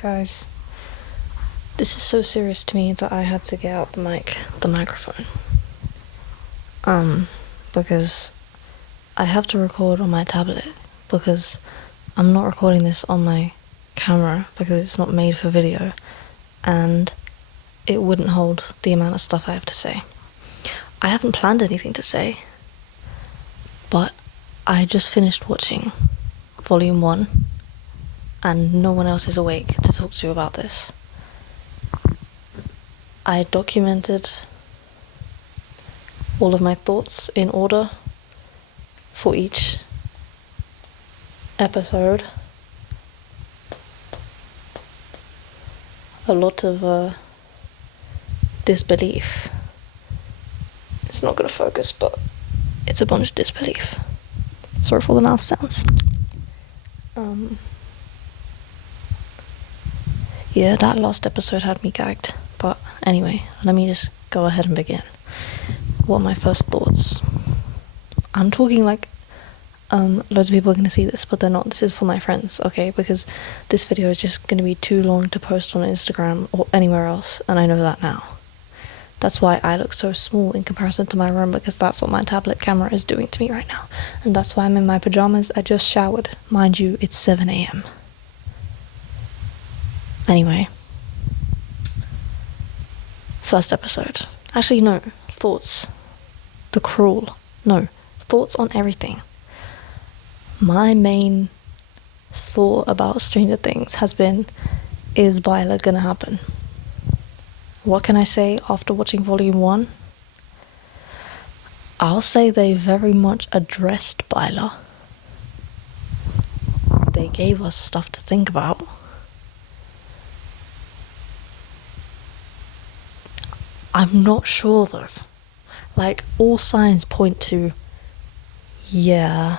Guys, this is so serious to me that I had to get out the microphone. Because I have to record on my tablet, because I'm not recording this on my camera because it's not made for video, and it wouldn't hold the amount of stuff I have to say. I haven't planned anything to say, but I just finished watching Volume 1, and no one else is awake to talk to you about this. I documented all of my thoughts in order for each episode. A lot of disbelief. It's not gonna focus, but it's a bunch of disbelief. Sorry for the mouth sounds. Yeah, that last episode had me gagged. But anyway, let me just go ahead and begin. What are my first thoughts? I'm talking like loads of people are going to see this, but they're not. This is for my friends, okay? Because this video is just going to be too long to post on Instagram or anywhere else, and I know that now. That's why I look so small in comparison to my room, because that's what my tablet camera is doing to me right now. And that's why I'm in my pajamas. I just showered. Mind you, it's 7 a.m. Anyway. First episode. Actually, no. Thoughts. The cruel. No. Thoughts on everything. My main thought about Stranger Things has been, is Byla gonna happen? What can I say after watching Volume 1? I'll say they very much addressed Byla. They gave us stuff to think about. I'm not sure though. Like, all signs point to, yeah,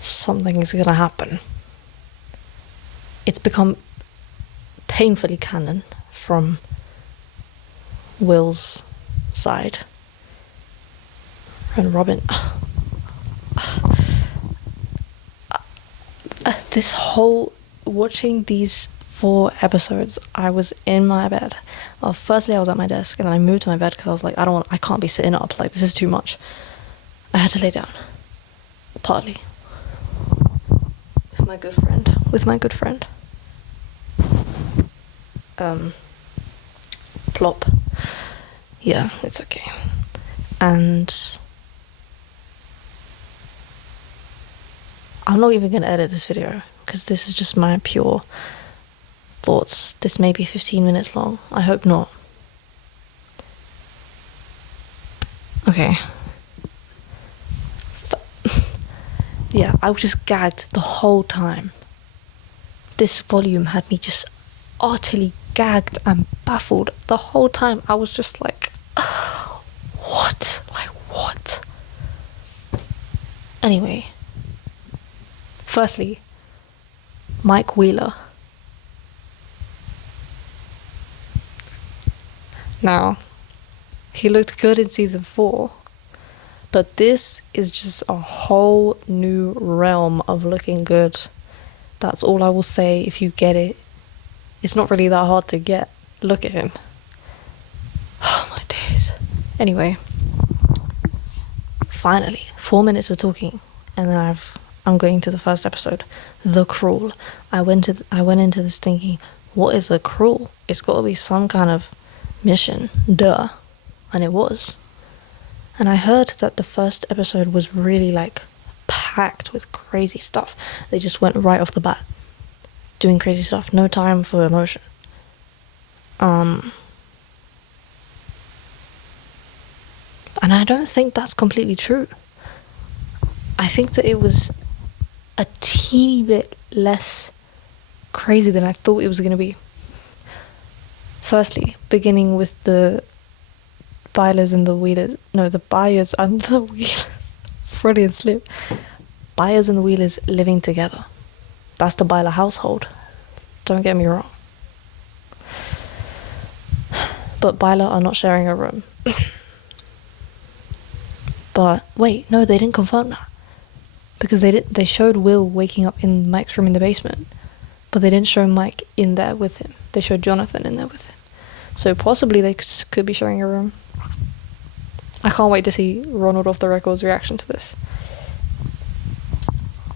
something is gonna happen. It's become painfully canon from Will's side. And Robin. This whole, watching these 4 episodes, I was in my bed. Well, firstly I was at my desk, and then I moved to my bed because I was like, I can't be sitting up, like, this is too much. I had to lay down. Partly. With my good friend. Plop. Yeah, it's okay. And I'm not even gonna edit this video, because this is just my pure thoughts. This may be 15 minutes long. I hope not. Okay. Yeah, I was just gagged the whole time. This volume had me just utterly gagged and baffled the whole time. I was just like, what? Like, what? Anyway. Firstly, Mike Wheeler. Now, he looked good in season 4, but this is just a whole new realm of looking good. That's all I will say. If you get it, it's not really that hard to get. Look at him. Oh my days. Anyway, finally, 4 minutes of talking, and then I'm going to the first episode, The Crawl. I went into this thinking, what is The Crawl? It's got to be some kind of mission, duh. And it was. And I heard that the first episode was really like packed with crazy stuff. They just went right off the bat doing crazy stuff, no time for emotion. And I don't think that's completely true. I think that it was a teeny bit less crazy than I thought it was going to be. Firstly, beginning with the Bylas and the Wheelers. No, the Byers and the Wheelers. Freudian slip. Byers and the Wheelers living together. That's the Byla household. Don't get me wrong. But Byla are not sharing a room. But wait, no, they didn't confirm that. Because they showed Will waking up in Mike's room in the basement. but they didn't show Mike in there with him. They showed Jonathan in there with him. So possibly they could be sharing a room. I can't wait to see Ronald Off the Record's reaction to this.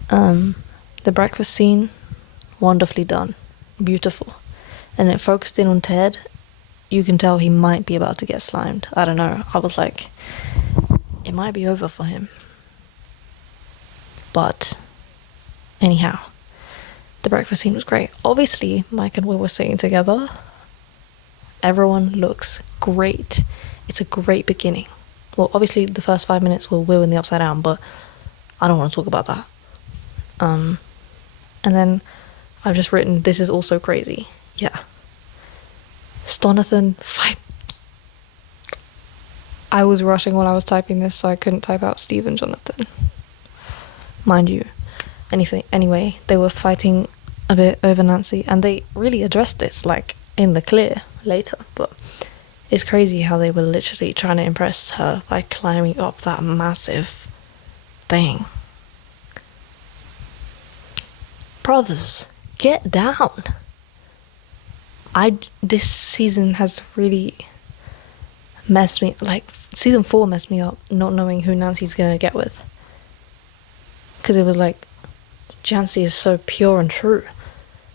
The breakfast scene, wonderfully done. Beautiful. And it focused in on Ted. You can tell he might be about to get slimed. I don't know. I was like, it might be over for him. But, anyhow, the breakfast scene was great. Obviously, Mike and Will were sitting together. Everyone looks great. It's a great beginning. Well, obviously, the first 5 minutes were Will in the Upside Down, but I don't want to talk about that. And then I've just written, this is also crazy. Yeah. Stonathan fight. I was rushing while I was typing this, so I couldn't type out Steve and Jonathan. Mind you. Anyway, they were fighting a bit over Nancy, and they really addressed this, like, in the clear later, but it's crazy how they were literally trying to impress her by climbing up that massive thing. Brothers, get down. This season has really messed me, like, season 4 messed me up, not knowing who Nancy's gonna get with. Because it was like, Jancy is so pure and true.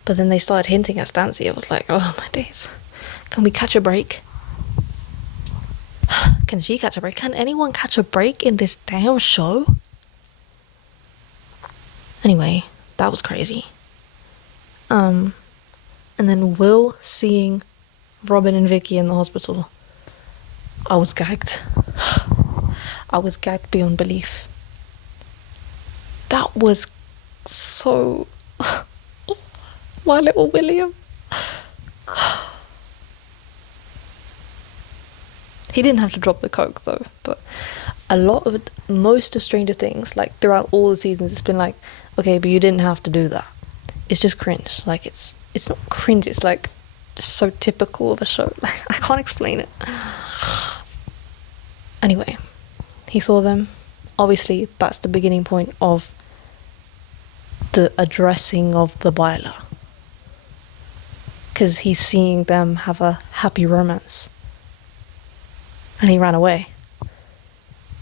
But then they started hinting at Stancy. It was like, oh my days. Can we catch a break? Can she catch a break? Can anyone catch a break in this damn show? Anyway, that was crazy. And then Will seeing Robin and Vicky in the hospital. I was gagged. I was gagged beyond belief. That was so... My little William. He didn't have to drop the coke though, but most of Stranger Things, like throughout all the seasons, it's been like, okay, but you didn't have to do that. It's just cringe. Like it's not cringe, it's like just so typical of a show. Like, I can't explain it. Anyway, he saw them. Obviously, that's the beginning point of the addressing of the boiler. Because he's seeing them have a happy romance. And he ran away.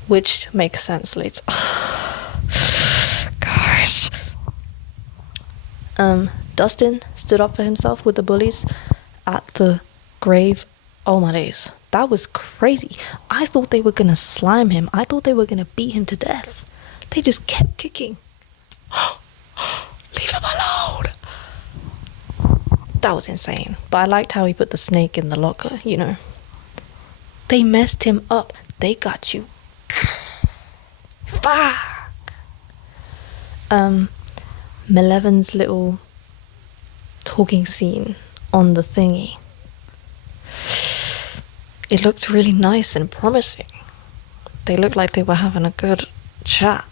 Which makes sense later. Gosh. Dustin stood up for himself with the bullies at the grave. Oh my days. That was crazy. I thought they were gonna slime him. I thought they were gonna beat him to death. They just kept kicking. Leave him alone. That was insane. But I liked how he put the snake in the locker, you know. They messed him up. They got you. Fuck. Malevin's little talking scene on the thingy. It looked really nice and promising. They looked like they were having a good chat.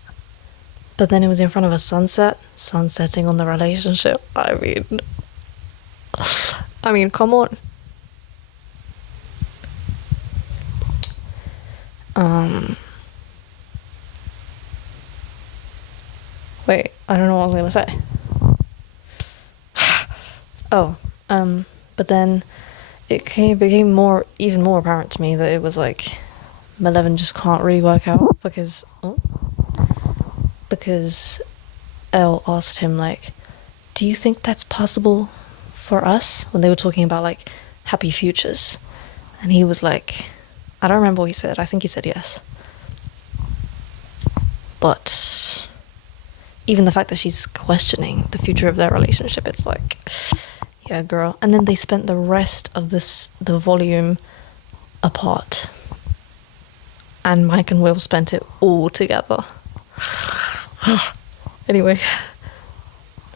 But then it was in front of a sunset, sunsetting on the relationship. I mean, come on. Wait, I don't know what I was gonna say. But then it became even more apparent to me that it was like Malevin just can't really work out because Elle asked him, like, do you think that's possible for us? When they were talking about, like, happy futures. And he was like, I don't remember what he said. I think he said yes. But even the fact that she's questioning the future of their relationship, it's like, yeah, girl. And then they spent the rest of the volume apart. And Mike and Will spent it all together. Anyway.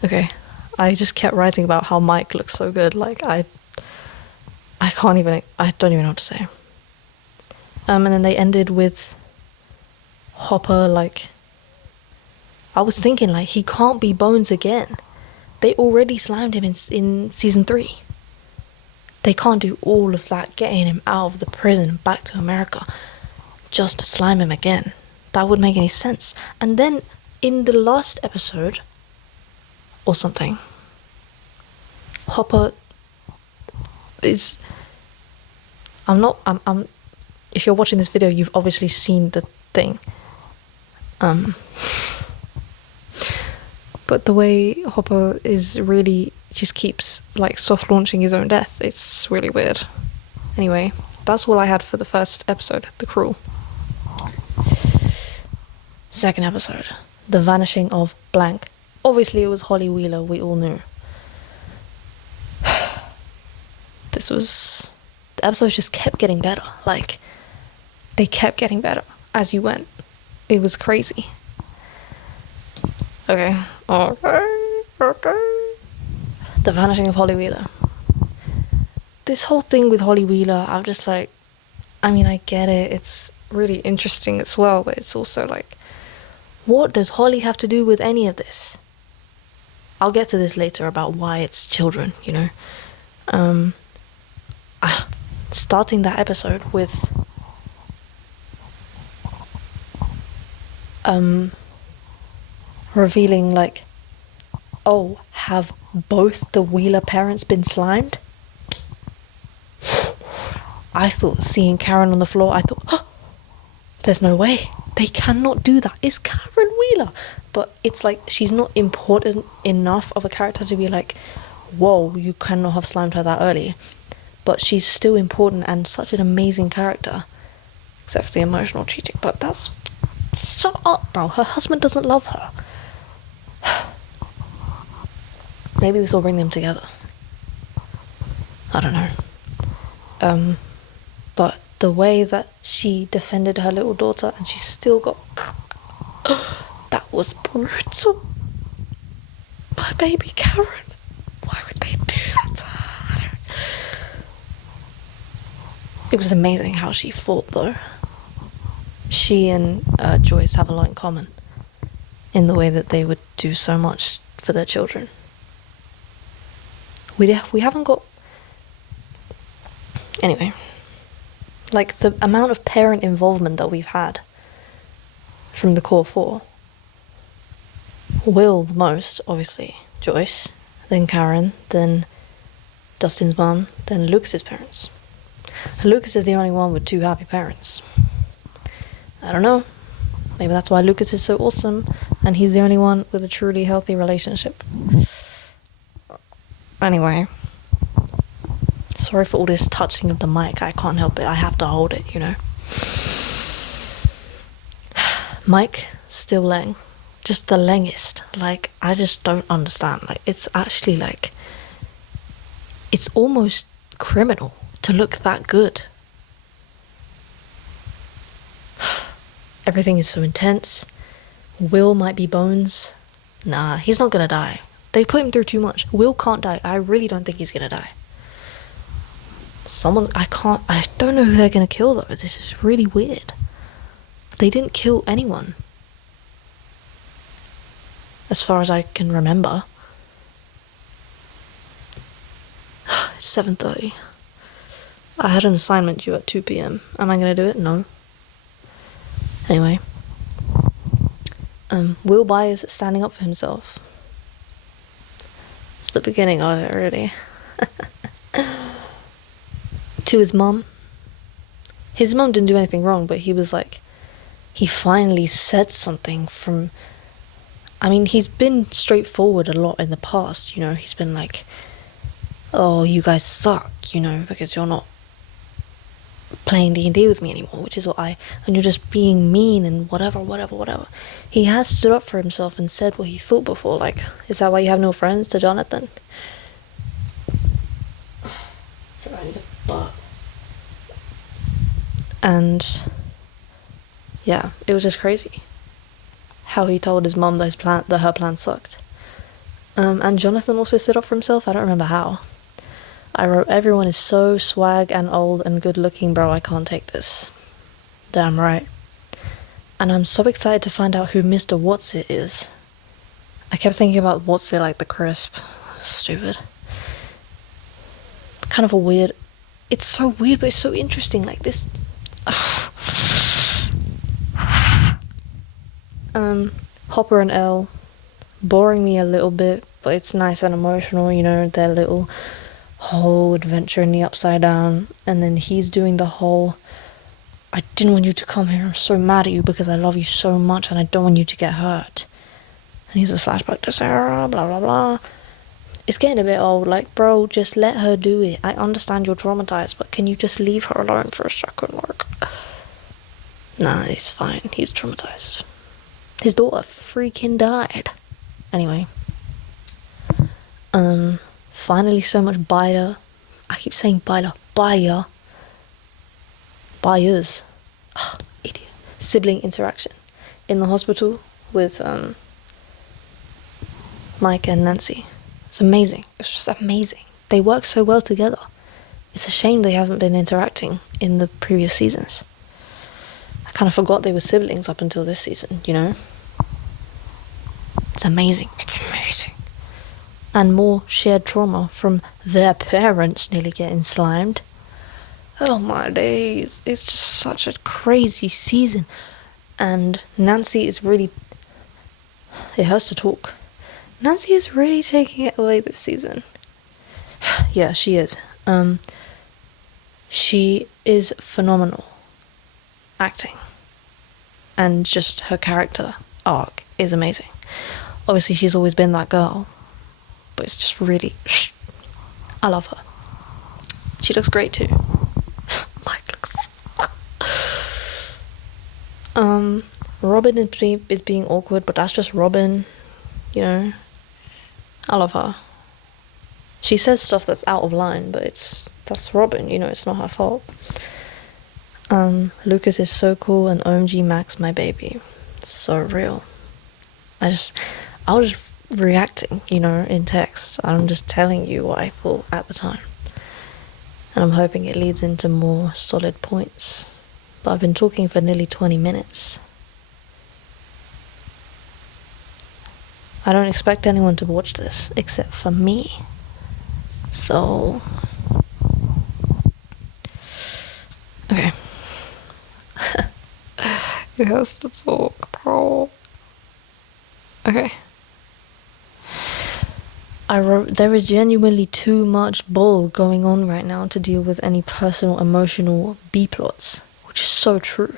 Okay. I just kept writing about how Mike looks so good. Like, I don't even know what to say. And then they ended with Hopper, like, I was thinking, like, he can't be Bones again. They already slimed him in season 3. They can't do all of that, getting him out of the prison and back to America, just to slime him again. That wouldn't make any sense. And then, in the last episode, or something, Hopper is... I'm if you're watching this video, you've obviously seen the thing. But the way Hopper is really just keeps like soft launching his own death, it's really weird. Anyway, that's all I had for the first episode, The Cruel. Second episode, The Vanishing of Blank. Obviously it was Holly Wheeler, we all knew. The episodes just kept getting better. Like, they kept getting better as you went. It was crazy. Okay. The Vanishing of Holly Wheeler. This whole thing with Holly Wheeler, I'm just like, I mean, I get it. It's really interesting as well, but it's also like, what does Holly have to do with any of this? I'll get to this later about why it's children, you know. Starting that episode with revealing like, oh, have both the Wheeler parents been slimed? I thought, seeing Karen on the floor, I thought, oh, there's no way. They cannot do that. It's Karen Wheeler. But it's like, she's not important enough of a character to be like, whoa, you cannot have slimed her that early. But she's still important and such an amazing character. Except for the emotional cheating. But that's... Shut up, bro. Her husband doesn't love her. Maybe this will bring them together. I don't know. But the way that she defended her little daughter and she still got... that was brutal. My baby Karen. Why would they do that to her? It was amazing how she fought, though. She and Joyce have a lot in common in the way that they would do so much for their children. We haven't got... Anyway, like the amount of parent involvement that we've had from the core four. Will the most, obviously. Joyce, then Karen, then Dustin's mum, then Lucas's parents. And Lucas is the only one with 2 happy parents. I don't know. Maybe that's why Lucas is so awesome and he's the only one with a truly healthy relationship. Anyway. Sorry for all this touching of the mic. I can't help it. I have to hold it, you know. Mike, still Leng. Just the Lengest. Like, I just don't understand. Like, it's actually like... It's almost criminal to look that good. Everything is so intense. Will might be bones. Nah, he's not gonna die. They put him through too much. Will can't die. I really don't think he's gonna die. I don't know who they're gonna kill though. This is really weird. They didn't kill anyone. As far as I can remember. It's 7:30. I had an assignment due at 2 p.m. Am I gonna do it? No. Anyway. Will Byers standing up for himself. It's the beginning of it, really. To his mum. His mum didn't do anything wrong, but he was like... He finally said something from... I mean, he's been straightforward a lot in the past, you know. He's been like... Oh, you guys suck, you know, because you're not playing D&D with me anymore, which is what and you're just being mean and whatever. He has stood up for himself and said what he thought before, like, is that why you have no friends, to Jonathan? Sorry, I need a butt. And yeah, it was just crazy how he told his mum that her plan sucked. And Jonathan also stood up for himself. I don't remember how. I wrote, everyone is so swag and old and good looking, bro, I can't take this. Damn right. And I'm so excited to find out who Mr. What's-It is. I kept thinking about What's-It like the crisp. Stupid. Kind of a weird... It's so weird, but it's so interesting, like this... Hopper and Elle, boring me a little bit, but it's nice and emotional, you know, their little whole adventure in the Upside Down. And then he's doing the whole, I didn't want you to come here, I'm so mad at you because I love you so much and I don't want you to get hurt. And he's a flashback to Sarah, blah blah blah. It's getting a bit old, like, bro, just let her do it. I understand you're traumatized, but can you just leave her alone for a second? Like, nah, it's fine, he's traumatized. His daughter freaking died. Anyway. Finally so much buyer. I keep saying buyer. Buyers. Oh, idiot. Sibling interaction. In the hospital with, Mike and Nancy. It's amazing. It's just amazing. They work so well together. It's a shame they haven't been interacting in the previous seasons. I kind of forgot they were siblings up until this season, you know? It's amazing. It's amazing. And more shared trauma from their parents nearly getting slimed. Oh my days. It's just such a crazy season. And Nancy is really... It hurts to talk. Nancy is really taking it away this season. Yeah, she is. She is phenomenal acting. And just her character arc is amazing. Obviously, she's always been that girl. But it's just really... I love her. She looks great too. Mike looks... Robin is being awkward, but that's just Robin. You know? I love her. She says stuff that's out of line, but that's Robin, you know, it's not her fault. Lucas is so cool, and OMG Max, my baby. So real. I was reacting, you know, in text. I'm just telling you what I thought at the time. And I'm hoping it leads into more solid points. But I've been talking for nearly 20 minutes. I don't expect anyone to watch this, except for me. So... Okay. It has to talk, bro. Okay. I wrote, there is genuinely too much bull going on right now to deal with any personal, emotional B-plots, which is so true.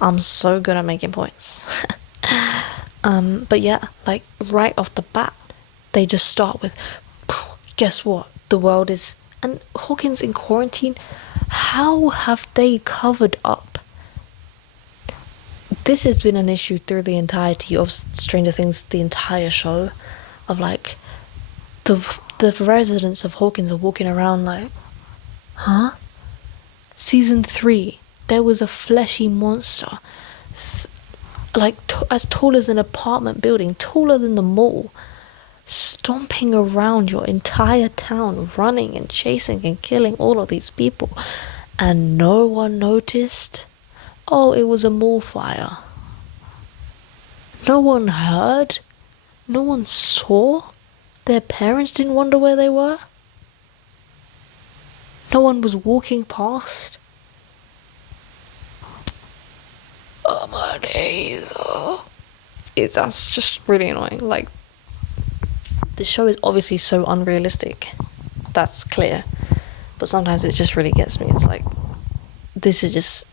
I'm so good at making points. But yeah, like, right off the bat, they just start with, guess what? The world is... And Hawkins in quarantine, how have they covered up? This has been an issue through the entirety of Stranger Things, the entire show. Of like, the residents of Hawkins are walking around like, huh? Season 3, there was a fleshy monster, like as tall as an apartment building, taller than the mall, stomping around your entire town, running and chasing and killing all of these people, and no one noticed. Oh, it was a mall fire. No one heard. No one saw? Their parents didn't wonder where they were? No one was walking past? Oh my days. Oh. That's just really annoying. Like, the show is obviously so unrealistic. That's clear. But sometimes it just really gets me. It's like, this is just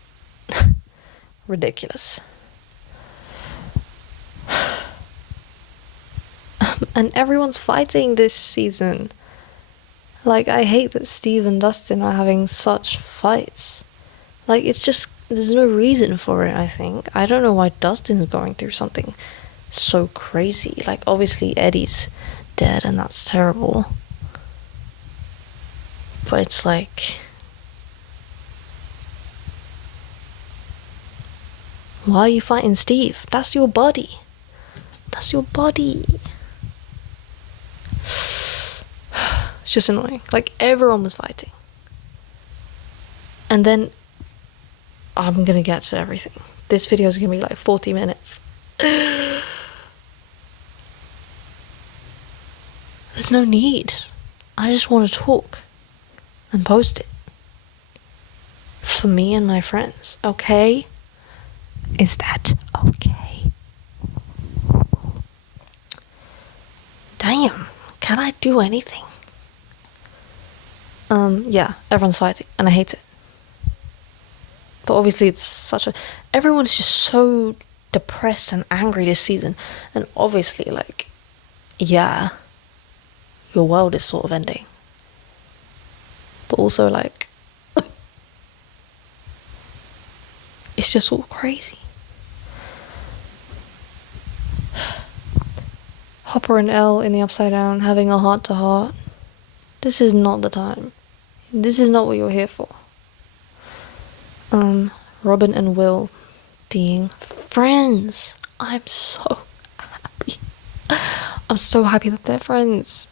ridiculous. And everyone's fighting this season. Like, I hate that Steve and Dustin are having such fights. Like, it's just, there's no reason for it, I think. I don't know why Dustin's going through something so crazy. Like, obviously Eddie's dead and that's terrible. But it's like... Why are you fighting Steve? That's your buddy. That's your buddy. It's just annoying. Like, everyone was fighting. And then I'm gonna get to everything. This video is gonna be like 40 minutes. There's no need. I just want to talk and post it for me and my friends, okay? Is that okay? can I do anything? Yeah, everyone's fighting, and I hate it. But obviously everyone's just so depressed and angry this season. And obviously, like, yeah, your world is sort of ending. But also, like, it's just all crazy. Hopper and Elle in the Upside Down having a heart-to-heart. This is not the time. This is not what you're here for. Robin and Will being friends. I'm so happy. I'm so happy that they're friends.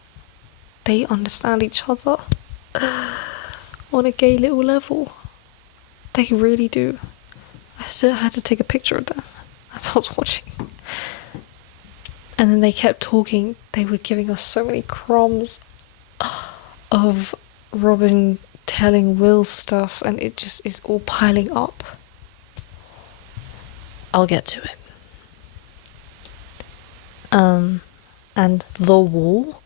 They understand each other on a gay little level. They really do. I still had to take a picture of them as I was watching. And then they kept talking. They were giving us so many crumbs of Robin telling Will stuff, and it just is all piling up. I'll get to it. And the wall,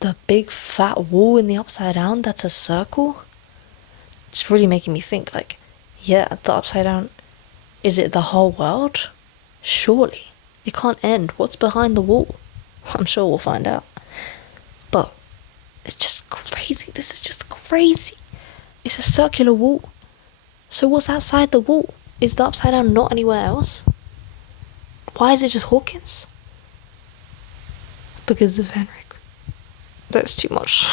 the big fat wall in the Upside Down, that's a circle. It's really making me think, like, yeah, the Upside Down, is it the whole world? Surely. It can't end. What's behind the wall? I'm sure we'll find out. But it's just crazy. This is just crazy. It's a circular wall. So what's outside the wall? Is the Upside Down not anywhere else? Why is it just Hawkins? Because of Henrik. That's too much.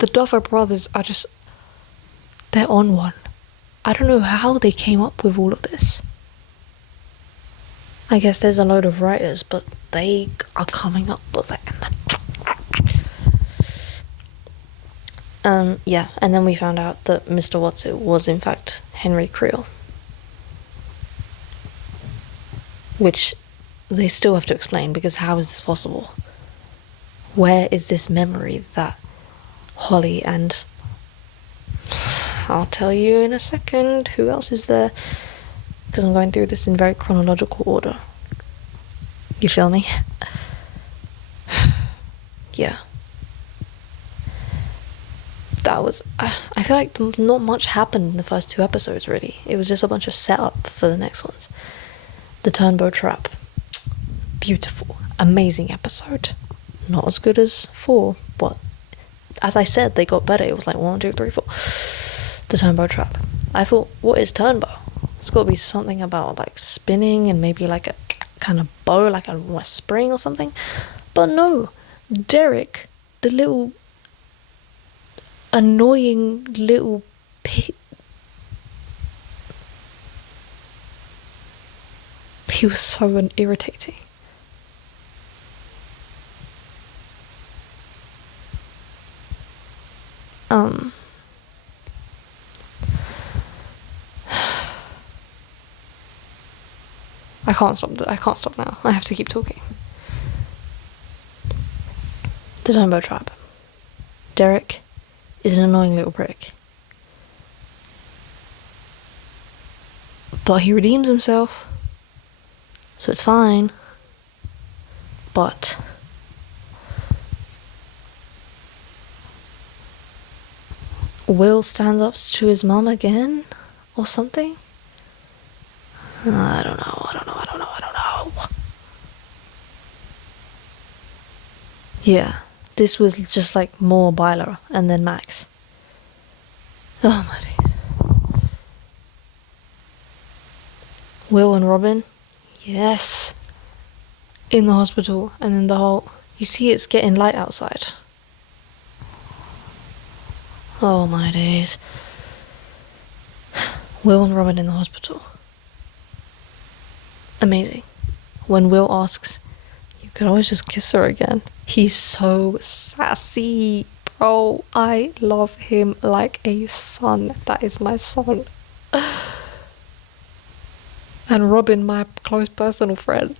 The Duffer brothers are just... they're on one. I don't know how they came up with all of this. I guess there's a load of writers, but they are coming up with it. Yeah, and then we found out that Mr. Watson was in fact Henry Creel. Which they still have to explain, because how is this possible? Where is this memory that Holly and... I'll tell you in a second who else is there, because I'm going through this in very chronological order. You feel me? Yeah. That was... I feel like not much happened in the first 2 episodes, really. It was just a bunch of setup for the next ones. The Turnbow Trap. Beautiful. Amazing episode. Not as good as 4, but as I said, they got better. It was like 1, 2, 3, 4. The Turnbow Trap. I thought, what is Turnbow? It's got to be something about like spinning and maybe like a kind of bow, like a spring or something. But no, Derek, the little annoying little he was so irritating. I can't stop now. I have to keep talking. The Turnbow Trap. Derek is an annoying little prick. But he redeems himself. So it's fine. But Will stands up to his mum again or something. I don't know. Yeah, this was just like more Byler and then Max. Oh my days. Will and Robin, yes, in the hospital, and then the whole, you see it's getting light outside. Oh my days. Will and Robin in the hospital. Amazing. When Will asks, you could always just kiss her again. He's so sassy, bro. I love him like a son. That is my son. And Robin, my close personal friend.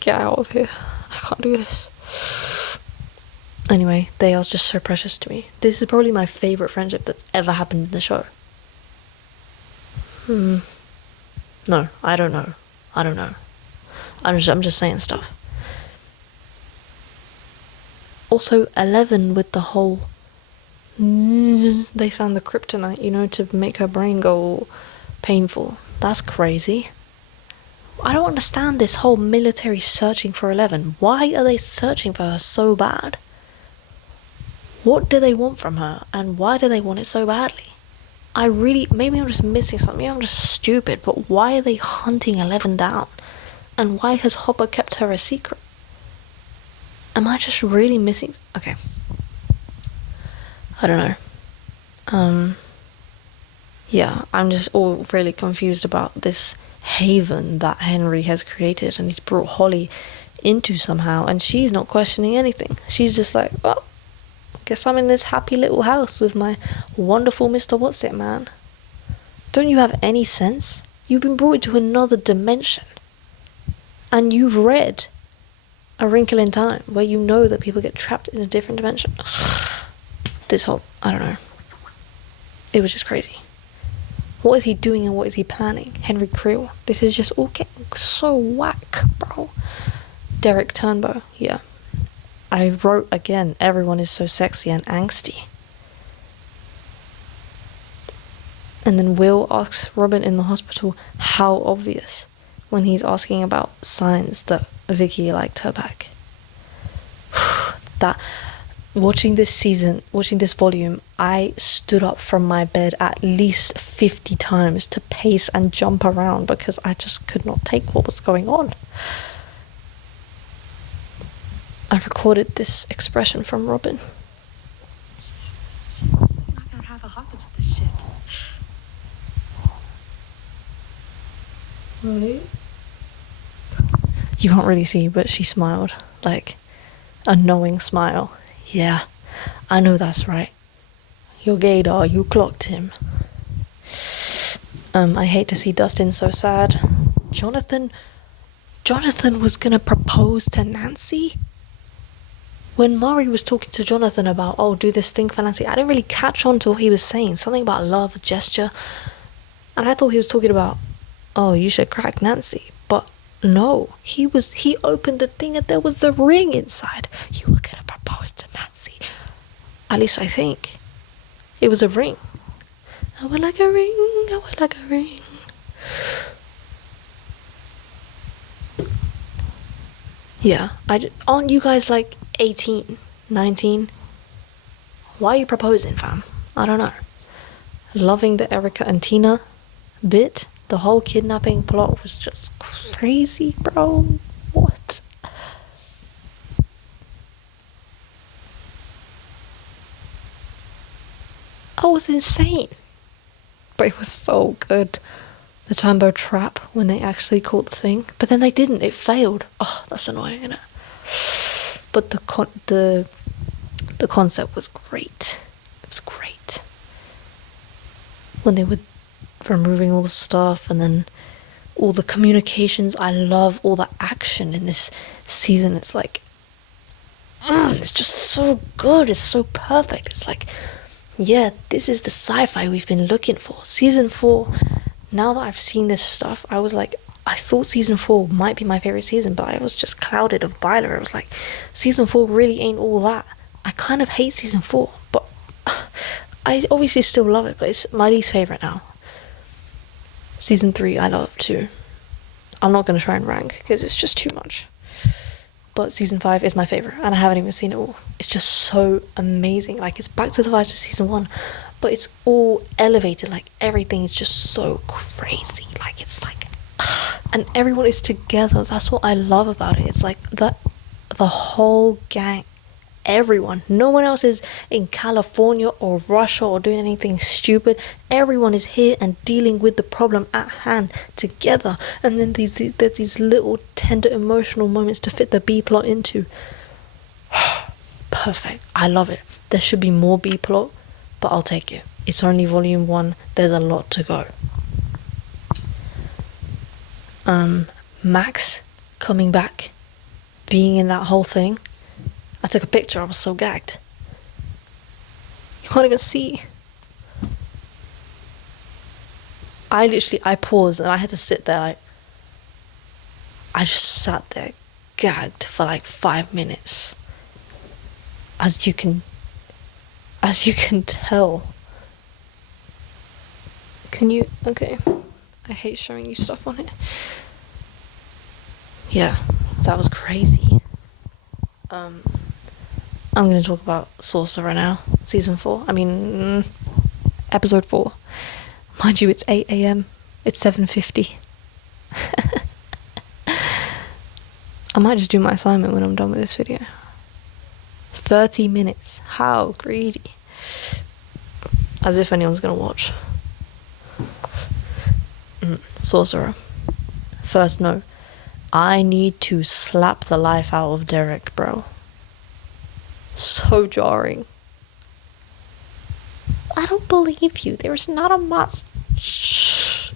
Get out of here. I can't do this. Anyway, they are just so precious to me. This is probably my favourite friendship that's ever happened in the show. No, I don't know. I'm just saying stuff. Also 11 with the whole they found the kryptonite, you know, to make her brain go all painful. That's crazy. I don't understand this whole military searching for 11. Why are they searching for her so bad? What do they want from her, and why do they want it so badly? Maybe I'm just missing something, maybe I'm just stupid, but why are they hunting 11 down? And why has Hopper kept her a secret? Am I just really missing? Okay. I don't know. Yeah, I'm just all really confused about this haven that Henry has created, and he's brought Holly into somehow, and she's not questioning anything. She's just like, well, guess I'm in this happy little house with my wonderful Mr. What's-It-Man. Don't you have any sense? You've been brought into another dimension, and you've read A Wrinkle in Time, where you know that people get trapped in a different dimension. This whole, I don't know. It was just crazy. What is he doing and what is he planning? Henry Creel. This is just all getting so whack, bro. Derek Turnbow. Yeah. I wrote again, everyone is so sexy and angsty. And then Will asks Robin in the hospital, how obvious, when he's asking about signs that Vicky liked her back. That, watching this volume, I stood up from my bed at least 50 times to pace and jump around because I just could not take what was going on. I recorded this expression from Robin. She's also knocked out half a Hawkins with this shit. Right? You can't really see, but she smiled, like a knowing smile. Yeah, I know that's right. You're gaydar, you clocked him. I hate to see Dustin so sad. Jonathan was gonna propose to Nancy? When Murray was talking to Jonathan about, oh, do this thing for Nancy, I didn't really catch on to what he was saying. Something about love, gesture. And I thought he was talking about, oh, you should crack Nancy. But no, he opened the thing and there was a ring inside. You were gonna propose to Nancy. At least I think. It was a ring. I would like a ring, I would like a ring. Yeah, aren't you guys like 18, 19? Why are you proposing, fam? I don't know. Loving the Erica and Tina bit. The whole kidnapping plot was just crazy, bro. What? That was insane. But it was so good. The Turnbow trap, when they actually caught the thing. But then they didn't. It failed. Oh, that's annoying, isn't it? But the concept was great. It was great. When they were removing all the stuff and then all the communications. I love all the action in this season. It's like, it's just so good. It's so perfect. It's like, yeah, this is the sci-fi we've been looking for. Season 4, now that I've seen this stuff, I was like, I thought season 4 might be my favorite season, but I was just clouded of Byler. I was like, season 4 really ain't all that. I kind of hate season 4, but I obviously still love it, but it's my least favorite now. Season 3 I love too. I'm not going to try and rank because it's just too much. But season 5 is my favorite, and I haven't even seen it all. It's just so amazing. Like, it's back to the vibes of season 1, but it's all elevated. Like, everything is just so crazy. Like, it's like, and everyone is together. That's what I love about it. It's like the whole gang, everyone. No one else is in California or Russia or doing anything stupid. Everyone is here and dealing with the problem at hand together. And then there's these little tender emotional moments to fit the B plot into. Perfect. I love it. There should be more B plot, but I'll take it. It's only volume 1. There's a lot to go. Max coming back, being in that whole thing. I took a picture, I was so gagged. You can't even see. I paused and I had to sit there. I just sat there gagged for like 5 minutes. as you can tell. Can you? Okay. I hate showing you stuff on it. Yeah, that was crazy. I'm gonna talk about Sorcerer now, season 4. Episode 4. Mind you, it's 8 a.m. It's 7:50. I might just do my assignment when I'm done with this video. 30 minutes. How greedy. As if anyone's gonna watch. Sorcerer. First note. I need to slap the life out of Derek, bro. So jarring. I don't believe you. There's not a must. Shh.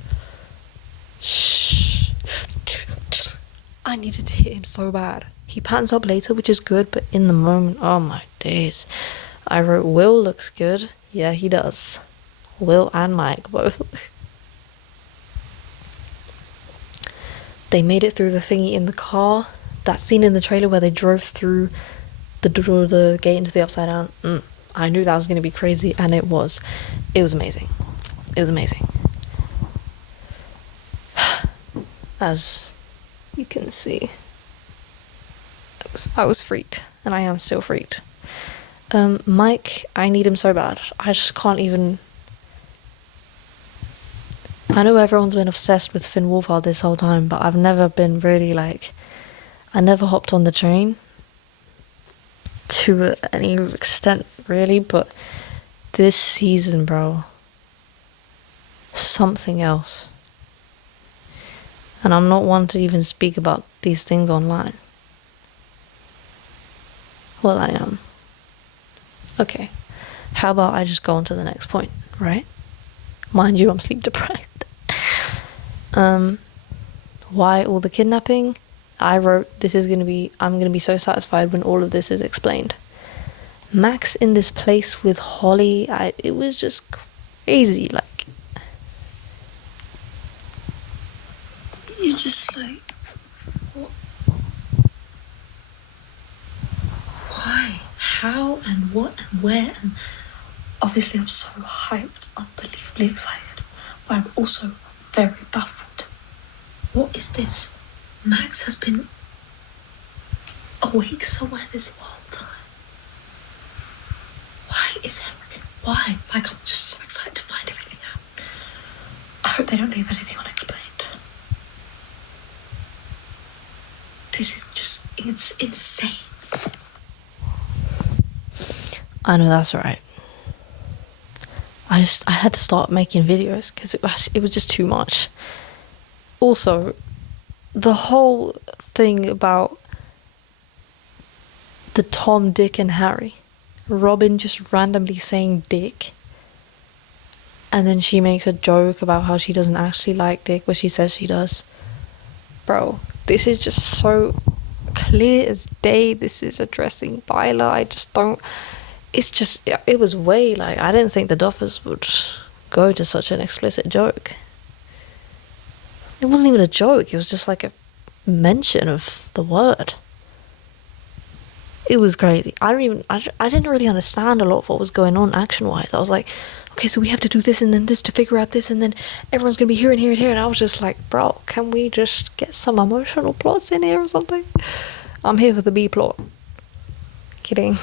I needed to hit him so bad. He patterns up later, which is good, but in the moment, oh my days. I wrote, Will looks good. Yeah, he does. Will and Mike both. They made it through the thingy in the car. That scene in the trailer where they drove through the gate into the Upside Down. I knew that was going to be crazy, and it was. It was amazing. It was amazing. As you can see, I was freaked, and I am still freaked. Mike, I need him so bad. I just can't even... I know everyone's been obsessed with Finn Wolfhard this whole time, but I've never been really like... I never hopped on the train to any extent, really, but this season, bro, something else. And I'm not one to even speak about these things online. Well, I am. Okay, how about I just go on to the next point, right? Mind you, I'm sleep deprived. Why all the kidnapping? I wrote, I'm gonna be so satisfied when all of this is explained. Max in this place with Holly, it was just crazy, like. You just like, what? Why? How and what and where? And obviously I'm so hyped, unbelievably excited, but I'm also very baffled. What is this? Max has been awake somewhere this whole time. Why is everything? Why? Like, I'm just so excited to find everything out. I hope they don't leave anything unexplained. This is just, it's insane. I know, that's right. I had to start making videos because it was just too much. Also, the whole thing about the Tom, Dick and Harry. Robin just randomly saying Dick. And then she makes a joke about how she doesn't actually like Dick, but she says she does. Bro, this is just so clear as day. This is addressing Viola. I just don't... It was way, like, I didn't think the Duffers would go to such an explicit joke. It wasn't even a joke. It was just like a mention of the word. It was crazy. I didn't really understand a lot of what was going on action-wise. I was like, okay, so we have to do this and then this to figure out this, and then everyone's gonna be here and here and here. And I was just like, bro, can we just get some emotional plots in here or something? I'm here for the B plot. Kidding.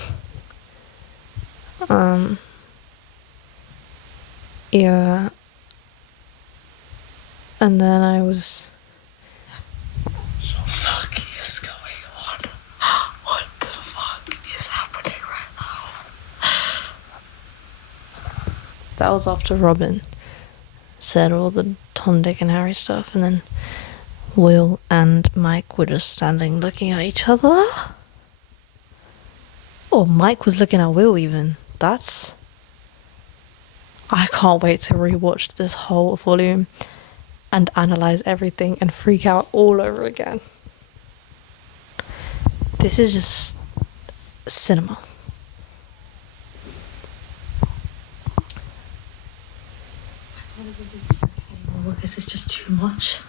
Yeah. And then I was... What the fuck is going on? What the fuck is happening right now? That was after Robin said all the Tom, Dick and Harry stuff, and then Will and Mike were just standing looking at each other. Oh, Mike was looking at Will even. I can't wait to rewatch this whole volume and analyze everything and freak out all over again. This is just cinema. I can't even believe it anymore because it's just too much.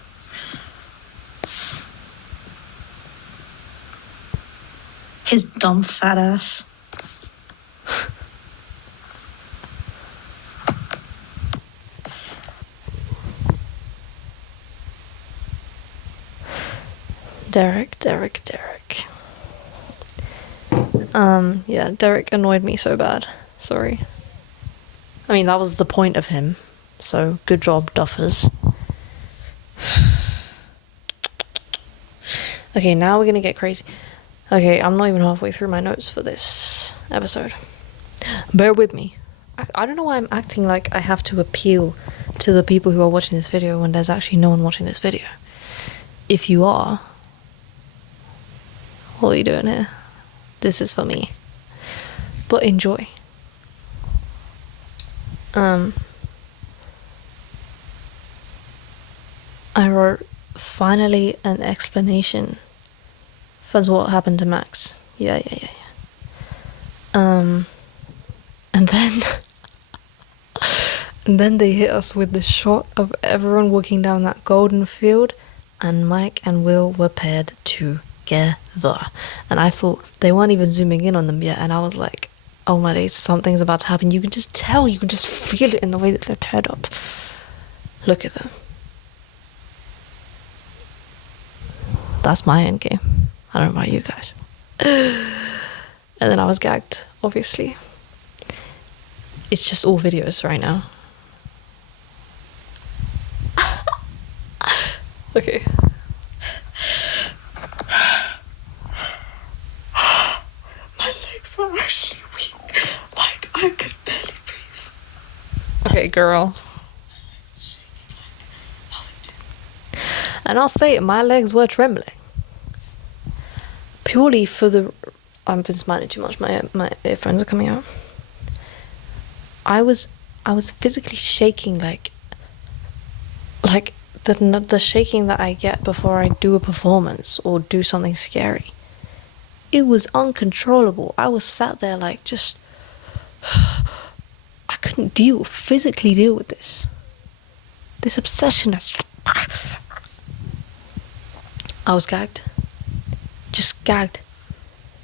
His dumb fat ass. Derek. Yeah, Derek annoyed me so bad. Sorry. I mean, that was the point of him. So, good job, Duffers. Okay, now we're gonna get crazy. Okay, I'm not even halfway through my notes for this episode. Bear with me. I don't know why I'm acting like I have to appeal to the people who are watching this video when there's actually no one watching this video. If you are, what are you doing here? This is for me. But enjoy. I wrote, finally an explanation for what happened to Max. Yeah. And then and then they hit us with the shot of everyone walking down that golden field, and Mike and Will were paired together. And I thought they weren't even zooming in on them yet, and I was like, oh my days, something's about to happen. You can just tell, you can just feel it in the way that they're paired up. Look at them. That's my end game. I don't know about you guys. And then I was gagged, obviously. It's just all videos right now. Okay. My legs are actually weak. Like, I could barely breathe. Okay, girl. My legs are shaking like nothing. And I'll say it, my legs were trembling. Purely for the... I've been smiling too much, my earphones are coming out. I was physically shaking like the shaking that I get before I do a performance or do something scary. It was uncontrollable. I was sat there like just... I couldn't physically deal with this. This obsession is... I was gagged. Just gagged.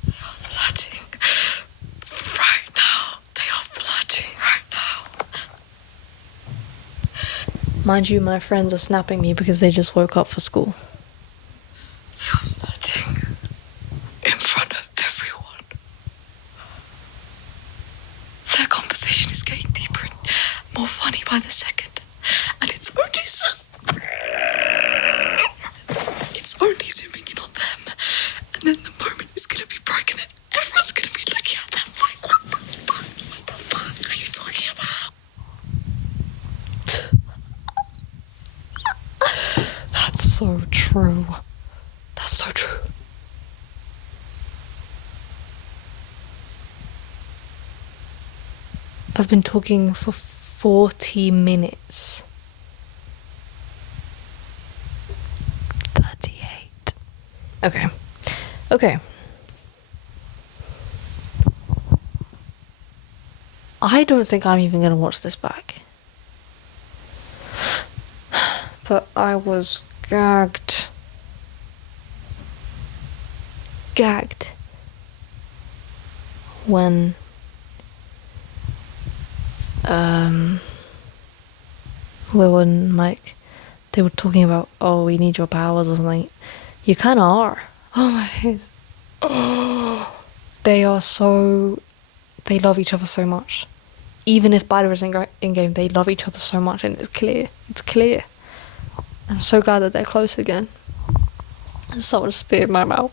They are flooding right now. They are flooding right now. Mind you, my friends are snapping me because they just woke up for school. They are flooding in front of everyone. Their conversation is getting deeper and more funny by the second. And it's only zooming in on them. And then the moment is going to be broken and everyone's going to be looking at them like, what the fuck are you talking about? That's so true. That's so true. I've been talking for 40 minutes. 38. Okay. I don't think I'm even gonna watch this back. But I was gagged. When Will and Mike, they were talking about, oh, we need your powers or something. You kind of are. Oh my days. Oh, they love each other so much. Even if Bida is in game, they love each other so much, and it's clear. I'm so glad that they're close again. Someone spit in my mouth.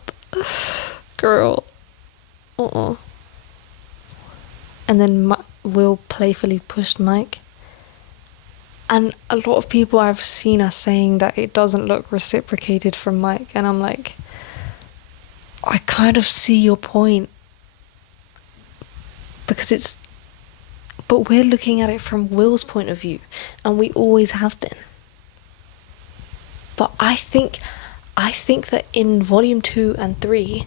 Girl. And then Will playfully pushed Mike. And a lot of people I've seen are saying that it doesn't look reciprocated from Mike. And I'm like, I kind of see your point. But we're looking at it from Will's point of view. And we always have been. But I think that in volume 2 and 3,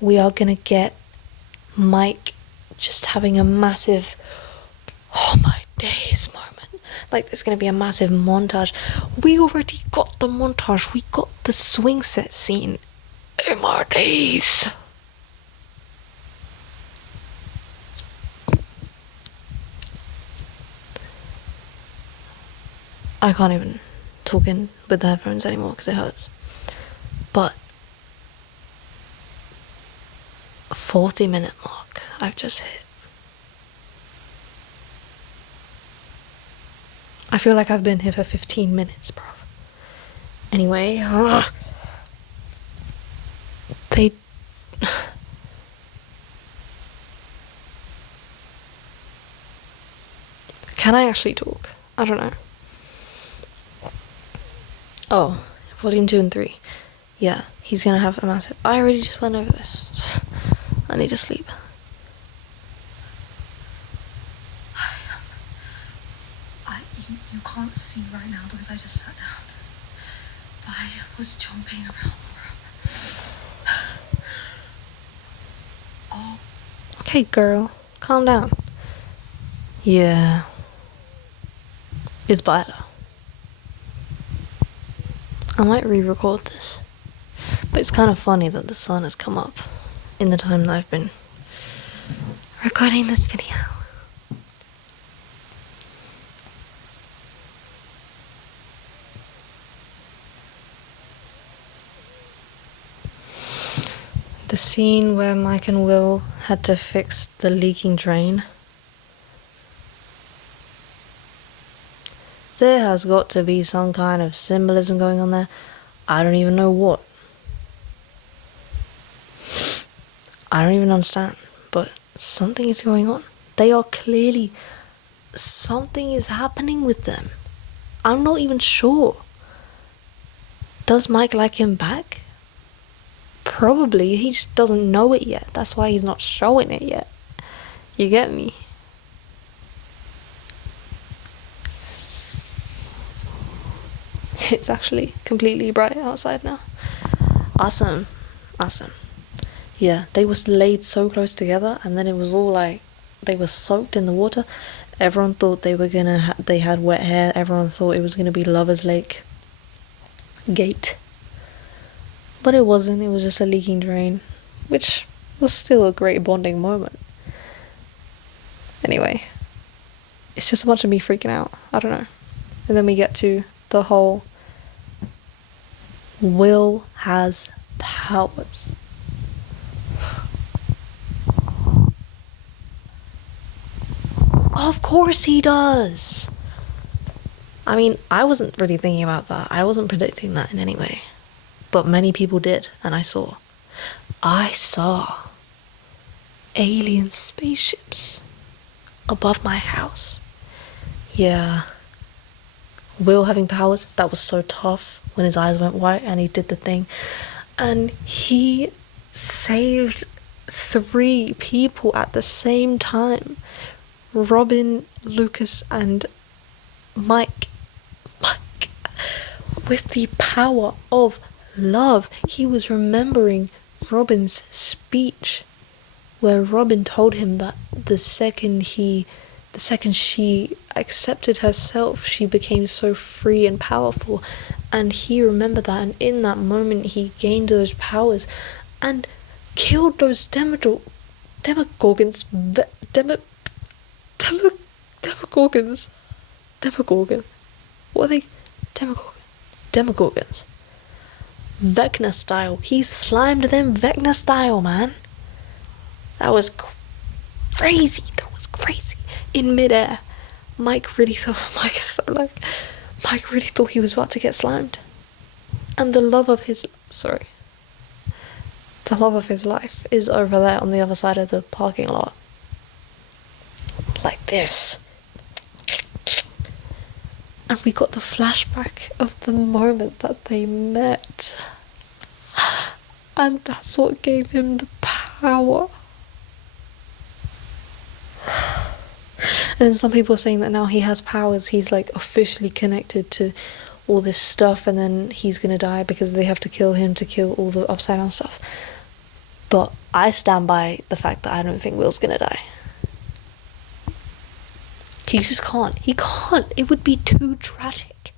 we are going to get Mike just having a massive, oh my days moment. Like, there's going to be a massive montage. We already got the montage. We got the swing set scene. Oh my days. I can't even talk in with the headphones anymore because it hurts. But 40-minute mark I've just hit. I feel like I've been here for 15 minutes, bro. Anyway, they... Can I actually talk? I don't know. Oh, volume 2 and 3. Yeah, he's gonna have a massive... I already just went over this. I need to sleep. You can't see right now because I just sat down. But I was jumping around the room. Oh. Okay, girl. Calm down. Yeah. It's better. I might re-record this. But it's kind of funny that the sun has come up in the time that I've been recording this video. The scene where Mike and Will had to fix the leaking drain. There has got to be some kind of symbolism going on there. I don't even know what. I don't even understand. But something is going on. They are clearly... Something is happening with them. I'm not even sure. Does Mike like him back? Probably. He just doesn't know it yet. That's why he's not showing it yet. You get me? It's actually completely bright outside now. Awesome. Yeah, they was laid so close together, and then it was all like they were soaked in the water. Everyone thought they were gonna they had wet hair. Everyone thought it was gonna be Lover's Lake Gate, but it wasn't. It was just a leaking drain, which was still a great bonding moment. Anyway, it's just a bunch of me freaking out. I don't know. And then we get to the whole Will has powers. Of course he does. I mean, I wasn't really thinking about that. I wasn't predicting that in any way. But many people did, and I saw alien spaceships above my house. Yeah. Will having powers, that was so tough when his eyes went white and he did the thing. And he saved 3 people at the same time. Robin, Lucas, and Mike. With the power of love. He was remembering Robin's speech, where Robin told him that the second she accepted herself, she became so free and powerful. And he remembered that, and in that moment he gained those powers and killed those Demogorgons. What are they? Demogorgons. Vecna style. He slimed them Vecna style, man. That was crazy. In midair, Mike really thought he was about to get slimed. And the love of his life is over there on the other side of the parking lot. Like this. And we got the flashback of the moment that they met. And that's what gave him the power. And some people are saying that now he has powers, he's like officially connected to all this stuff, and then he's gonna die because they have to kill him to kill all the upside down stuff. But I stand by the fact that I don't think Will's gonna die. He just can't. He can't. It would be too tragic.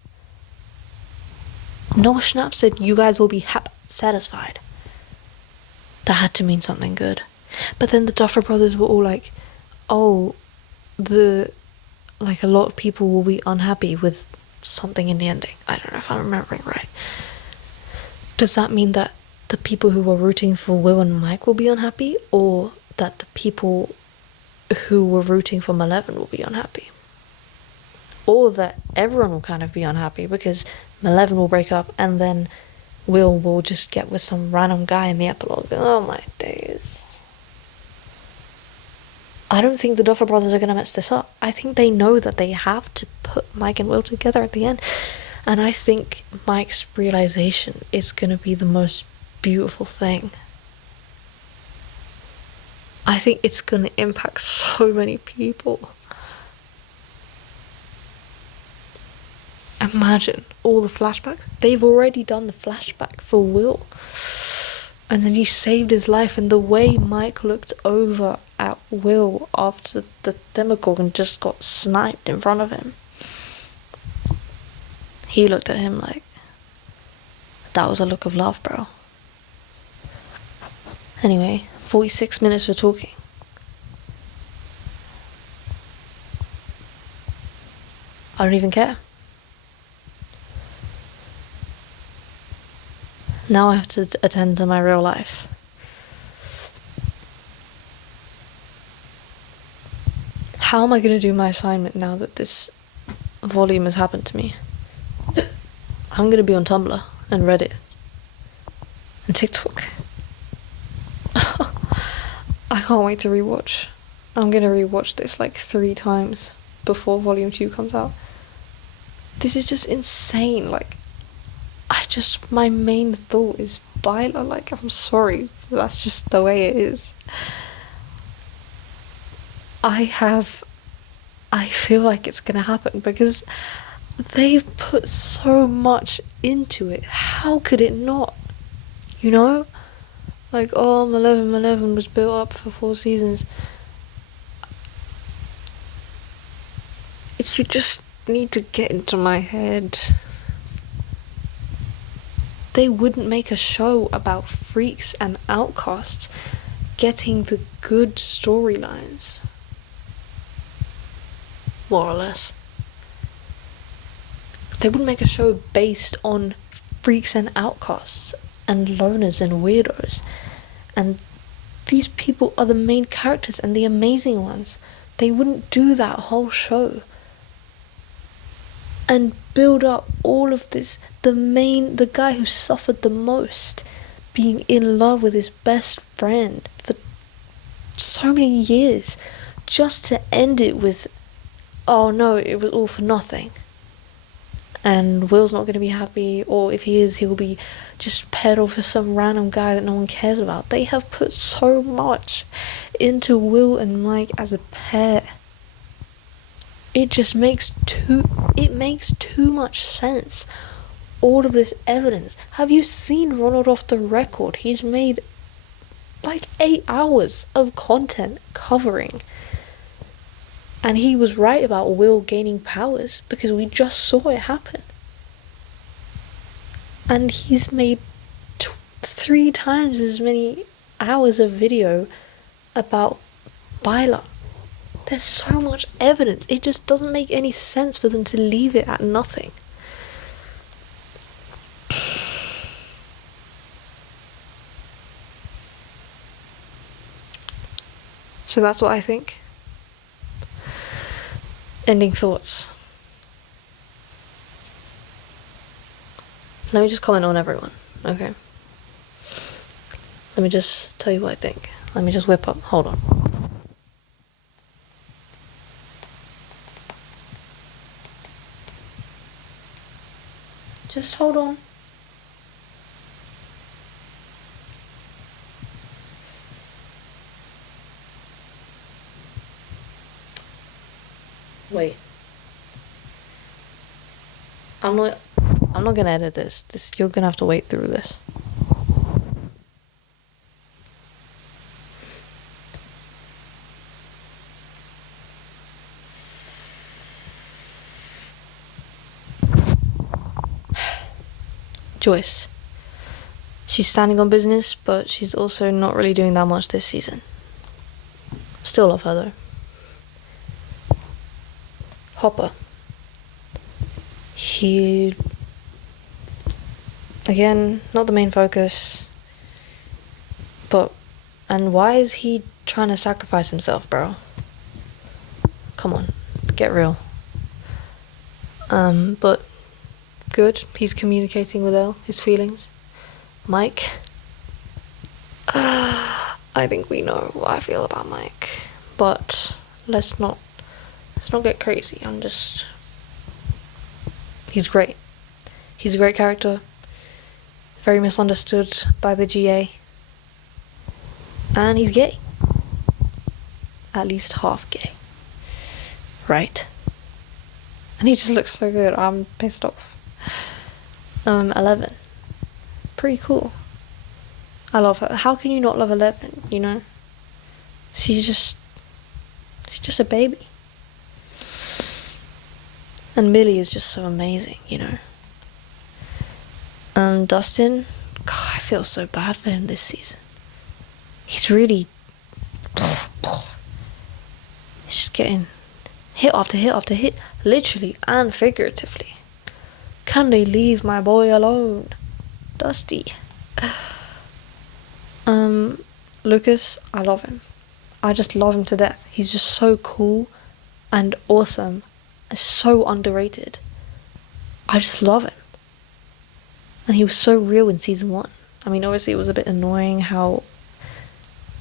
Noah Schnapp said, "You guys will be satisfied." That had to mean something good. But then the Duffer Brothers were all like, "Oh, a lot of people will be unhappy with something in the ending." I don't know if I'm remembering right. does that mean that the people who were rooting for Will and Mike will be unhappy, or that the people who were rooting for Malevolent will be unhappy? Or that everyone will kind of be unhappy because Malevolent will break up and then will just get with some random guy in the epilogue. Oh my days. I don't think the Duffer Brothers are going to mess this up. I think they know that they have to put Mike and Will together at the end. And I think Mike's realization is going to be the most beautiful thing. I think it's going to impact so many people. Imagine all the flashbacks. They've already done the flashback for Will. And then he saved his life, and the way Mike looked over at Will after the Demogorgon just got sniped in front of him. He looked at him like, that was a look of love, bro. Anyway, 46 minutes for talking. I don't even care. Now I have to attend to my real life. How am I going to do my assignment now that this volume has happened to me? I'm going to be on Tumblr and Reddit and TikTok. I can't wait to rewatch. I'm going to rewatch this like 3 times before volume 2 comes out. This is just insane. Like, my main thought is Byla. Like, I'm sorry, but that's just the way it is. I feel like it's gonna happen because they've put so much into it. How could it not? You know? Like, oh, Malevolent was built up for 4 seasons. You just need to get into my head. They wouldn't make a show about freaks and outcasts getting the good storylines. More or less. They wouldn't make a show based on freaks and outcasts and loners and weirdos. And these people are the main characters and the amazing ones. They wouldn't do that whole show and build up all of this. The guy who suffered the most, being in love with his best friend for so many years, just to end it with, oh no, it was all for nothing. And Will's not going to be happy, or if he is, he'll be just paired off with some random guy that no one cares about. They have put so much into Will and Mike as a pair. It just makes too much sense. All of this evidence. Have you seen Ronald Off the Record? He's made like 8 hours of content covering. And he was right about Will gaining powers because we just saw it happen. And he's made 3 times as many hours of video about Byla. There's so much evidence. It just doesn't make any sense for them to leave it at nothing. So that's what I think. Ending thoughts. Let me just comment on everyone, okay? Let me just tell you what I think. Let me just whip up. Hold on. Just hold on. Wait. I'm not gonna edit this. You're gonna have to wait through this. Joyce. She's standing on business, but she's also not really doing that much this season. Still love her though. Hopper. He Again, not the main focus. But, and why is he trying to sacrifice himself, bro? Come on, get real. But good, he's communicating with Elle, his feelings. Mike, I think we know what I feel about Mike, but let's not get crazy. He's great. He's a great character, very misunderstood by the GA, and he's gay. At least half gay. Right? And he just looks so good. I'm pissed off. 11. Pretty cool. I love her. How can you not love 11, you know? She's just a baby. And Millie is just so amazing, you know? Dustin, God, I feel so bad for him this season. He's really... He's just getting hit after hit after hit, literally and figuratively. Can they leave my boy alone? Dusty. Lucas, I love him. I just love him to death. He's just so cool and awesome. So underrated. I just love him. And he was so real in season 1. I mean, obviously it was a bit annoying how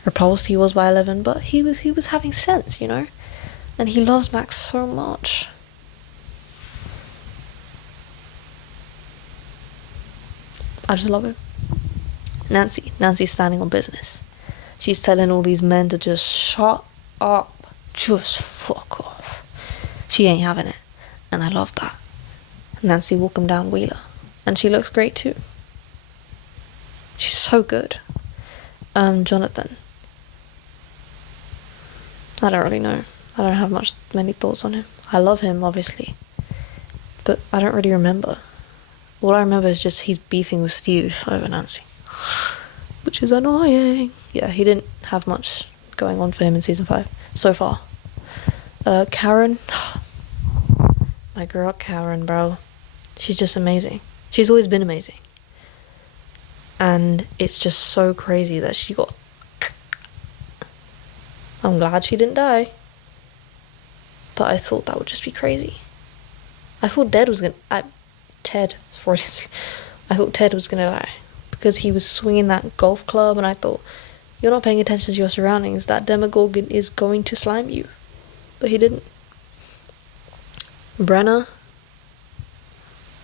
repulsed he was by 11, but he was having sense, you know? And he loves Max so much. I just love him. Nancy's standing on business. She's telling all these men to just shut up. Just fuck off. She ain't having it. And I love that. Nancy walk him down Wheeler. And she looks great too. She's so good. Jonathan. I don't really know. I don't have many thoughts on him. I love him, obviously. But I don't really remember. All I remember is just he's beefing with Steve over Nancy. Which is annoying. Yeah, he didn't have much going on for him in season 5. So far. Karen. My girl Karen, bro. She's just amazing. She's always been amazing. And it's just so crazy that she got... I'm glad she didn't die. But I thought that would just be crazy. I thought Ted was gonna die. Because he was swinging that golf club and I thought, you're not paying attention to your surroundings. That Demogorgon is going to slime you. But he didn't. Brenna.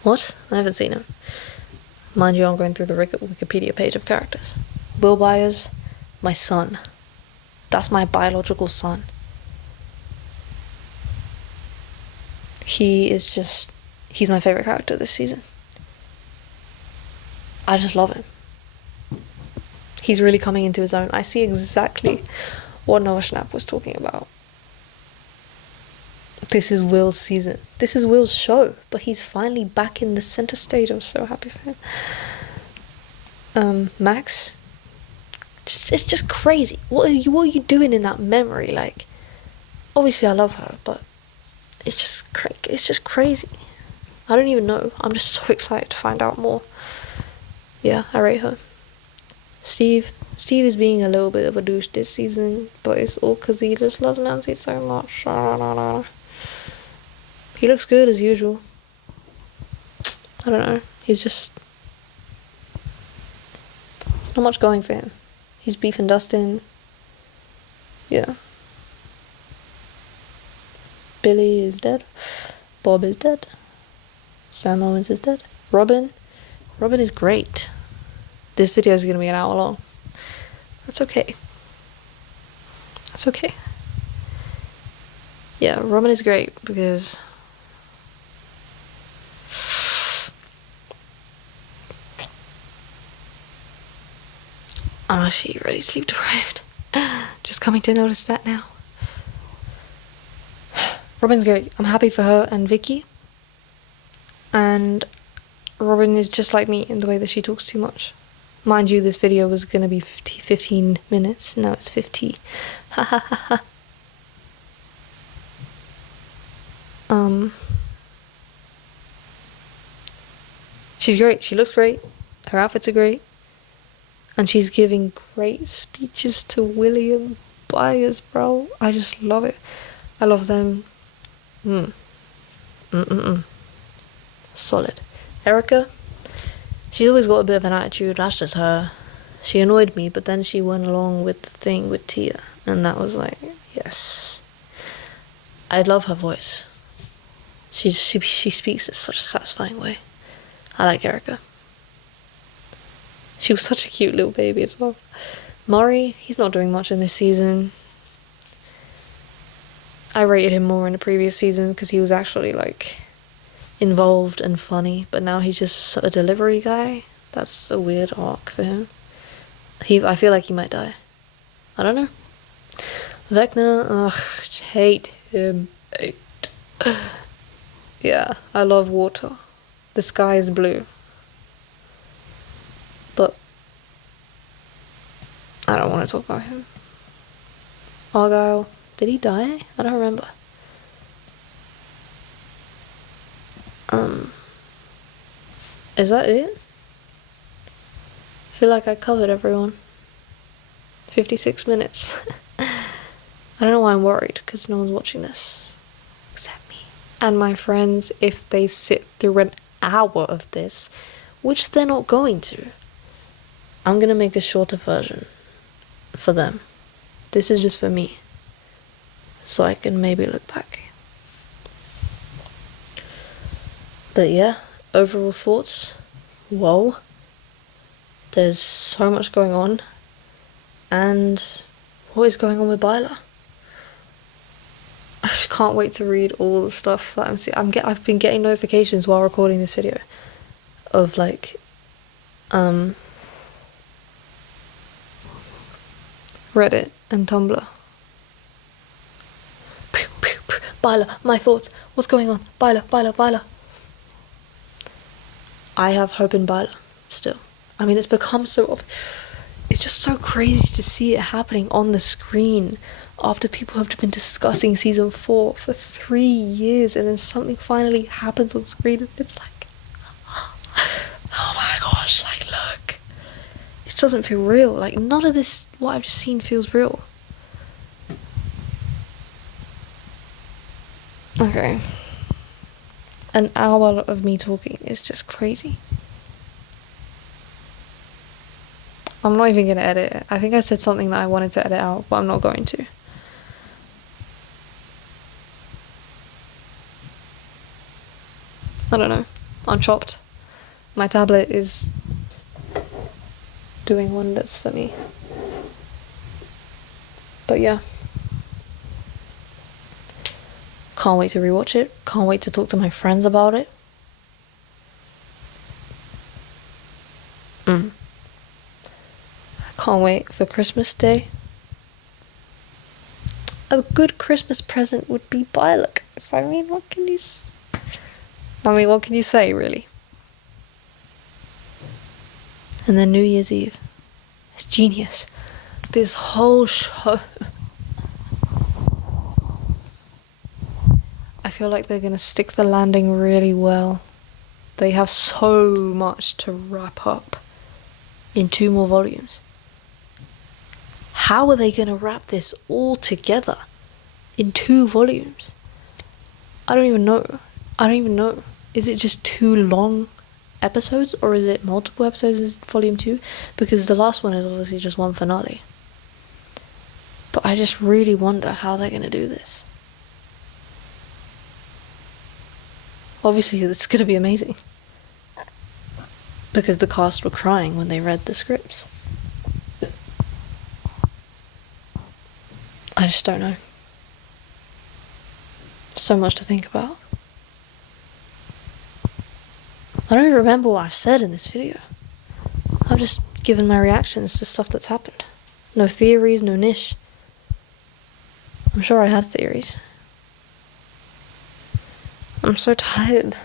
What? I haven't seen him. Mind you, I'm going through the Wikipedia page of characters. Will Byers, my son. That's my biological son. He's my favorite character this season. I just love him. He's really coming into his own. I see exactly what Noah Schnapp was talking about. This is Will's season. This is Will's show. But he's finally back in the center stage. I'm so happy for him. Max. It's just crazy. What are you doing in that memory? Like, obviously I love her, but it's just crazy. I don't even know. I'm just so excited to find out more. Yeah, I rate her. Steve is being a little bit of a douche this season, but it's all because he just loves Nancy so much. He looks good as usual. I don't know. There's not much going for him. He's beefing Dustin. Yeah. Billy is dead. Bob is dead. Sam Owens is dead. Robin is great. This video is going to be an hour long. That's okay. Yeah, Robin is great because... she really sleep deprived. Just coming to notice that now. Robin's great. I'm happy for her and Vicky. And Robin is just like me in the way that she talks too much. Mind you, this video was going to be 15 minutes. Now it's 50. Ha ha ha ha. She's great. She looks great. Her outfits are great. And she's giving great speeches to William Byers, bro. I just love it. I love them. Solid. Erica, she's always got a bit of an attitude. That's just her. She annoyed me, but then she went along with the thing with Tia. And that was like, yes. I love her voice. She speaks in such a satisfying way. I like Erica. She was such a cute little baby as well. Maury, he's not doing much in this season. I rated him more in the previous season because he was actually like involved and funny, but now he's just a delivery guy. That's a weird arc for him. I feel like he might die. I don't know. Vecna, ugh, hate him. Hate. Yeah, I love water. The sky is blue. But I don't want to talk about him. Argyle, did he die? I don't remember. Is that it? I feel like I covered everyone. 56 minutes. I don't know why I'm worried, because no one's watching this. Except me. And my friends, if they sit through an hour of this, which they're not going to, I'm gonna make a shorter version for them. This is just for me. So I can maybe look back. But yeah, overall thoughts. Whoa. There's so much going on. And what is going on with Byla? I just can't wait to read all the stuff that I'm seeing. I've been getting notifications while recording this video of like Reddit and Tumblr. Byla, my thoughts. What's going on? Byla. I have hope in Byla still. I mean, it's become so... It's just so crazy to see it happening on the screen after people have been discussing season 4 for 3 years, and then something finally happens on screen and it's like, oh my gosh, like, look. It doesn't feel real. Like, none of this, what I've just seen, feels real. Okay. An hour of me talking is just crazy. I'm not even going to edit it. I think I said something that I wanted to edit out, but I'm not going to. I don't know. I'm chopped. My tablet is doing wonders for me. But yeah. Can't wait to rewatch it. Can't wait to talk to my friends about it. Can't wait for Christmas Day. A good Christmas present would be Byla. I mean, what can you say, really? And then New Year's Eve. It's genius. This whole show. I feel like they're gonna stick the landing really well. They have so much to wrap up in 2 more volumes. How are they gonna wrap this all together in 2 volumes? I don't even know. Is it just 2 long episodes, or is it multiple episodes in volume 2? Because the last one is obviously just one finale. But I just really wonder how they're gonna do this. Obviously, it's gonna be amazing. Because the cast were crying when they read the scripts. I just don't know. So much to think about. I don't even remember what I've said in this video. I've just given my reactions to stuff that's happened. No theories, no niche. I'm sure I have theories. I'm so tired.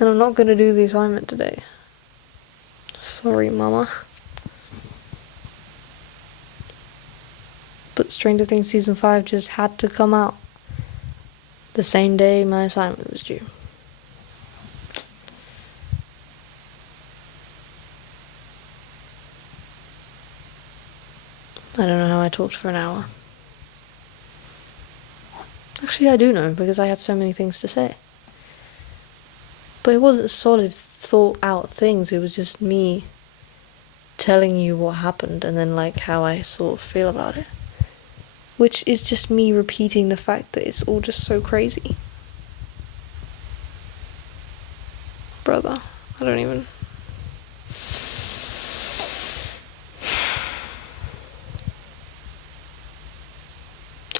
And I'm not going to do the assignment today. Sorry, Mama. But Stranger Things Season 5 just had to come out the same day my assignment was due. I don't know how I talked for an hour. Actually, I do know, because I had so many things to say. But it wasn't solid, thought out things, it was just me telling you what happened and then like how I sort of feel about it. Which is just me repeating the fact that it's all just so crazy. Brother, I don't even...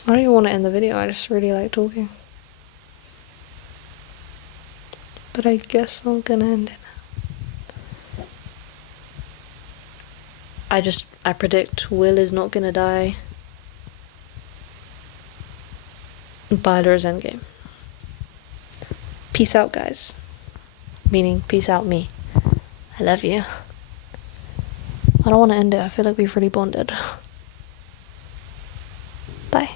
I don't even want to end the video, I just really like talking. But I guess I'm gonna end it. I predict Will is not gonna die by Lur's Endgame. Peace out, guys. Meaning, peace out me. I love you. I don't want to end it, I feel like we've really bonded. Bye.